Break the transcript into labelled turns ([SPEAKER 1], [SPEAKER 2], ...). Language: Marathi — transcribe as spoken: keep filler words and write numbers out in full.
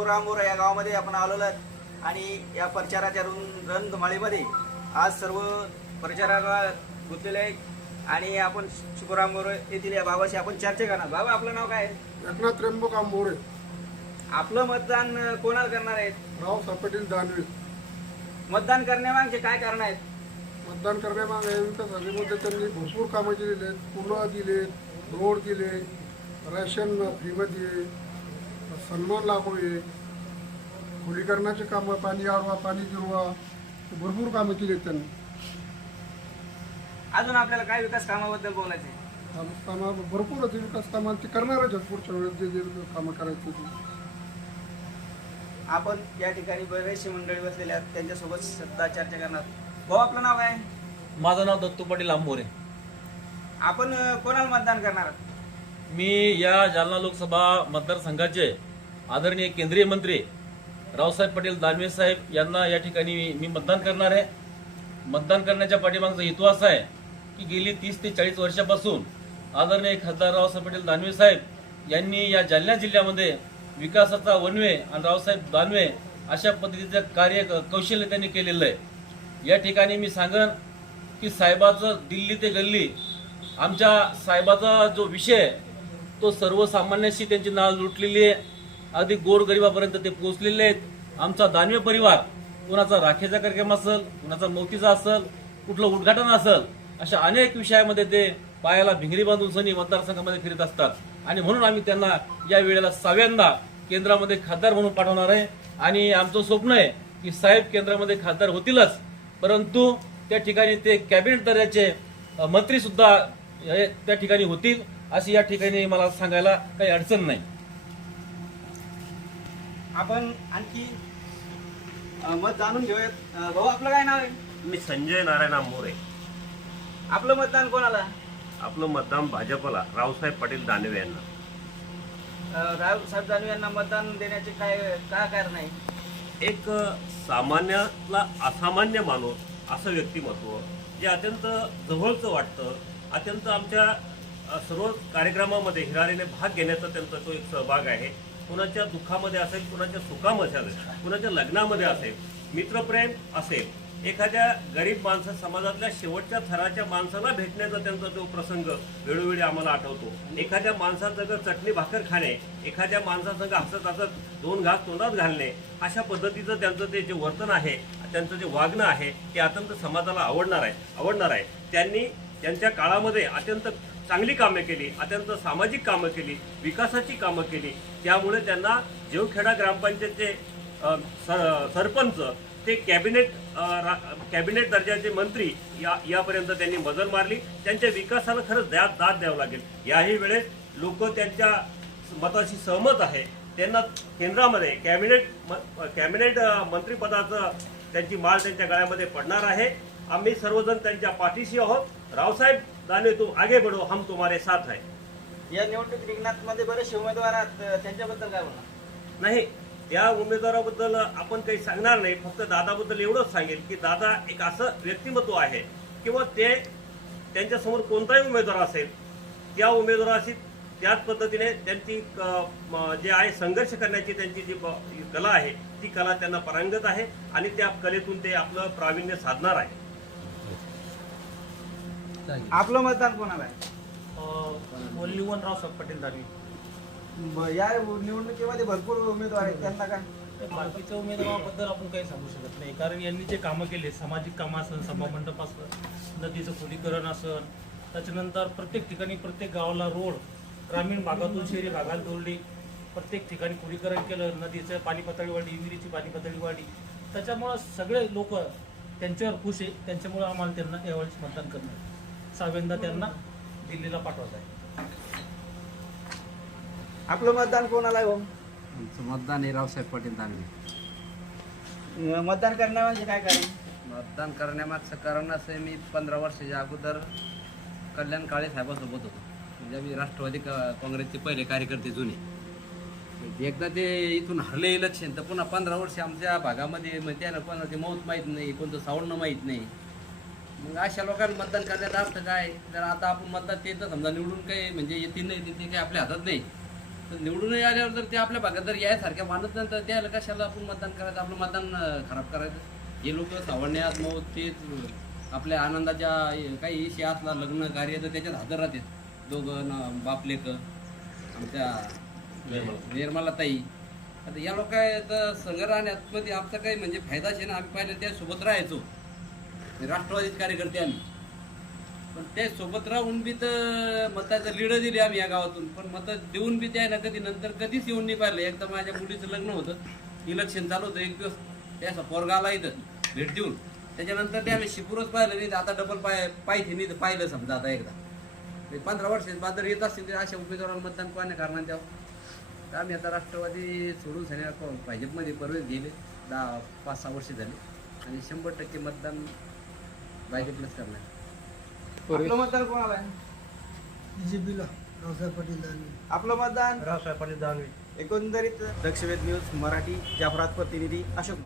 [SPEAKER 1] शुकुराम मोरे या गावामध्ये आपण आलेलो आहेत आणि या प्रचाराच्या रण रणधुमाळीमध्ये आज सर्व प्रचाराला गुंतलेले आहेत आणि आपण शुकुराम मोरे येथील या बाबाशी आपण चर्चा करणार. बाबा, आपलं नाव काय आहे?
[SPEAKER 2] एकनाथ त्र्यंबक मोरे.
[SPEAKER 1] आपलं मतदान कोणाला करणार आहेत?
[SPEAKER 2] रावसाहेब पाटील दानवे.
[SPEAKER 1] मतदान करण्यामागचे काय कारण आहेत?
[SPEAKER 2] मतदान करण्यामागे विकास आघाडीमध्ये त्यांनी भरपूर कामं केलेली आहेत. पुलं दिले, रोड दिले, रेशन फ्रीमध्ये, सन्मान लागू आहे, खोलीकरणाचे कामं, पाणी आडवा, पाणी जिरवा, भरपूर कामं केली आहेत त्यांनी.
[SPEAKER 1] अजून आपल्याला काय विकास कामाबद्दल बोलायचं आहे?
[SPEAKER 2] कामं भरपूर होते, विकास कामं ते करणारच आहेत पुढच्या वेळेस जे जे कामं करायचे ते.
[SPEAKER 1] आपण या ठिकाणी बरेचशी मंडळी बसलेले आहेत, त्यांच्यासोबत सुद्धा चर्चा करणार. भाऊ, आपलं नाव काय?
[SPEAKER 3] माझं नाव दत्तू पाटील आंबोरे.
[SPEAKER 1] आपण कोणाला मतदान करणार?
[SPEAKER 3] मी या जालना लोकसभा मतदारसंघाचे आदरणीय केंद्रीय मंत्री रावसाहेब पाटील दानवे साहेब यांना या ठिकाणी मी मतदान करणार आहे. मतदान करण्याच्या पाठीमागचा हेतू असा आहे की गेली तीस ते चाळीस वर्षापासून आदरणीय खासदार रावसाहेब पाटील दानवे साहेब यांनी या जालना जिल्ह्यामध्ये विकासाचा वनवे आणि रावसाहेब दानवे अशा पद्धतीचं कार्य कौशल्य त्यांनी केलेलं आहे. या ठिकाणी मी सांगन की साहेबाचं दिल्ली ते गल्ली, आमच्या साहेबाचा जो विषय तो सर्वसामान्याशी त्यांची नाळ लुटलेली आहे. अगदी गोरगरिबापर्यंत ते पोहोचलेले आहेत. आमचा दानवे परिवार कोणाचा राखेचा कार्यक्रम असेल, कोणाचा मौतीचा असेल, कुठलं उद्घाटन असेल, अशा अनेक विषयामध्ये ते पायाला भिंगरी बांधून सनी मतदारसंघामध्ये फिरत असतात आणि म्हणून आम्ही त्यांना या वेळेला सहाव्यांदा केंद्रामध्ये खासदार म्हणून पाठवणार आहे. आणि आमचं स्वप्न आहे की साहेब केंद्रामध्ये खासदार होतीलच, परंतु त्या ठिकाणी ते कॅबिनेट दर्जाचे मंत्री सुद्धा त्या ठिकाणी होतील अशी या ठिकाणी मला सांगायला काही अडचण नाही.
[SPEAKER 1] आपण आणखी मत जाणून घेऊयात. भाऊ, आपलं काय नाव आहे?
[SPEAKER 4] मी संजय नारायण आंबोरे.
[SPEAKER 1] आपलं मतदान कोणाला?
[SPEAKER 4] आपलं मतदान भाजपला, रावसाहेब पाटील दानवे यांना.
[SPEAKER 1] रावसाहेब दानवे यांना मतदान देण्याचे काय काय कारण आहे?
[SPEAKER 4] एक सामान्याला असामान्य माणूस असं व्यक्तिमत्व जे अत्यंत जवळचं वाटतं. अत्यंत आमच्या सर्व कार्यक्रमामध्ये हिरारीने भाग घेण्याचा त्यांचा तो एक सहभाग आहे. कुणाच्या दुःखामध्ये असेल, कुणाच्या सुखामध्ये असेल, कुणाच्या लग्नामध्ये असेल, मित्रप्रेम असेल, एखाद्या गरीब माणसा समाजातल्या शेवटच्या थराच्या माणसाला भेटण्याचा त्यांचा तो प्रसंग वेळोवेळी आम्हाला आठवतो. एखाद्या माणसासंग चटणी भाकर खाणे, एखाद्या माणसासंग हसत हसत दोन घास तोंडात घालणे, अशा पद्धतीचं त्यांचं ते जे वर्तन आहे, त्यांचं जे वागणं आहे ते अत्यंत समाजाला आवडणार आहे आवडणार आहे त्यांनी त्यांच्या काळामध्ये अत्यंत चांगली कामे केली, अत्यंत सामाजिक कामं केली, विकासाची कामं केली. त्यामुळे त्यांना जेवखेडा ग्रामपंचायतचे सरपंच ते कॅबिनेट कॅबिनेट दर्जाचे मंत्री या यापर्यंत त्यांनी मजल मारली. त्यांच्या विकासाला खरंच दाद दाद द्यावं लागेल. याही वेळेस लोक त्यांच्या मताशी सहमत आहे. त्यांना केंद्रामध्ये कॅबिनेट कॅबिनेट मंत्रिपदाचं त्यांची माळ त्यांच्या गळ्यामध्ये पडणार आहे. आम्ही सर्वजण त्यांच्या पाठीशी आहोत. रावसाहेब दानवे, तुम आगे बढ़ो, हम तुम्हारे साथ आहे.
[SPEAKER 1] या निवडणूक रिंगणात मध्ये बरेचसे उमेदवार आहेत, त्यांच्याबद्दल काय बोलणार?
[SPEAKER 4] नाही, त्या उमेदवाराबद्दल आपण काही सांगणार नाही. फक्त दादाबद्दल एवढंच सांगेल की दादा एक असं व्यक्तिमत्व आहे किंवा ते त्यांच्यासमोर कोणताही उमेदवार असेल त्या उमेदवाराशी त्याच पद्धतीने त्यांची जे आहे संघर्ष करण्याची त्यांची जी कला आहे ती कला त्यांना पारंगत आहे आणि त्या कलेतून ते आपलं प्रावीण्य साधणार आहे.
[SPEAKER 1] आपलं मतदान कोणाला आहे?
[SPEAKER 5] वल्लीवन रावसाहेब पाटील दानवे.
[SPEAKER 1] ब- या निवडणुकीमध्ये भरपूर उमेदवार आहेत, त्यांना काय?
[SPEAKER 5] बाकीच्या उमेदवाराबद्दल आपण काही सांगू शकत नाही, कारण यांनी जे कामं केले, सामाजिक कामं असेल, सभामंडप असेल, नदीचं खोलीकरण असेल, त्याच्यानंतर प्रत्येक ठिकाणी प्रत्येक गावाला रोड, ग्रामीण भागातून शहरी भागात जोडली, प्रत्येक ठिकाणी खोलीकरण केलं, नदीचं पाणी पातळी वाढली, विहिरीची पाणी पातळी वाढली. त्याच्यामुळं सगळे लोक त्यांच्यावर खुश आहे. त्यांच्यामुळे आम्हाला त्यांना यावेळेस मतदान करणं आहे. सहाव्यांदा त्यांना दिल्लीला पाठवायचं आहे.
[SPEAKER 1] आपलं मतदान कोणाला आहे? हो,
[SPEAKER 6] आमचं मतदान आहे रावसाहेब पाटील दानवे.
[SPEAKER 1] मतदान करण्यामध्ये काय कारण?
[SPEAKER 6] मतदान करण्यामागचं कारण असं आहे, मी पंधरा वर्षाच्या अगोदर कल्याण काळे साहेबासोबत होतो. म्हणजे आम्ही राष्ट्रवादी काँग्रेसचे पहिले कार्यकर्ते जुने. एकदा ते इथून हरले इलेक्शन तर पुन्हा पंधरा वर्ष आमच्या भागामध्ये मग त्यानं कोणाची मौत माहीत नाही, कोणतं सावडणं माहीत नाही. मग अशा लोकांना मतदान करण्याचा अर्थ काय? जर आता आपण मतदान ते तर समजा निवडून काही म्हणजे येतील नाही ते काही आपल्या हातात नाही. तर निवडून आल्यावर जर ते आपल्या भागात जर यासारख्या मानत नाही तर त्याला कशाला आपण मतदान करायचं, आपलं मतदान अं, खराब करायचं. हे लोक सावण्यात मग तेच आपल्या आनंदाच्या काही इशे असला लग्न कार्य तर त्याच्यात हजर राहतात दोघं न बापलेक आमच्या निर्मला ताई. आता या लोकांचा संघ राहण्यात मध्ये आमचा काही म्हणजे फायदाच आहे ना. आम्ही पाहिलं त्या सोबत राहायचो, राष्ट्रवादीचे कार्यकर्ते आम्ही, पण त्या सोबत राहून बी तर मताचं लीड दिली आम्ही या गावातून, पण मतं देऊन बी त्या ना कधी नंतर कधीच येऊन नाही पाहिलं. एकदा माझ्या मुलीचं लग्न होतं, इलेक्शन चालू होतं, एक दिवस त्याचा पोरगा आला इथं भेट देऊन, त्याच्यानंतर ते आम्ही शिपूरच पाहिलं नाही. आता डबल पाय पायथी नाही पाहिलं समजा आता एकदा म्हणजे पंधरा वर्ष बाजार येत असतील ते अशा उमेदवाराला मतदान कोणा कारणाने द्यावं. तर आम्ही आता राष्ट्रवादी सोडून सगळ्या भाजपमध्ये प्रवेश गेले, दहा पाच सहा वर्ष झाले आणि शंभर टक्के मतदान भाजपलाच करणार.
[SPEAKER 1] आपलं मतदान कोणाला आहे?
[SPEAKER 2] बीजेपीला रावसाहेब पाटील दानवे.
[SPEAKER 1] आपलं मतदान
[SPEAKER 5] रावसाहेब पाटील दानवे.
[SPEAKER 1] एकंदरीत दक्षवेध न्यूज मराठी जाफरात प्रतिनिधी अशोक.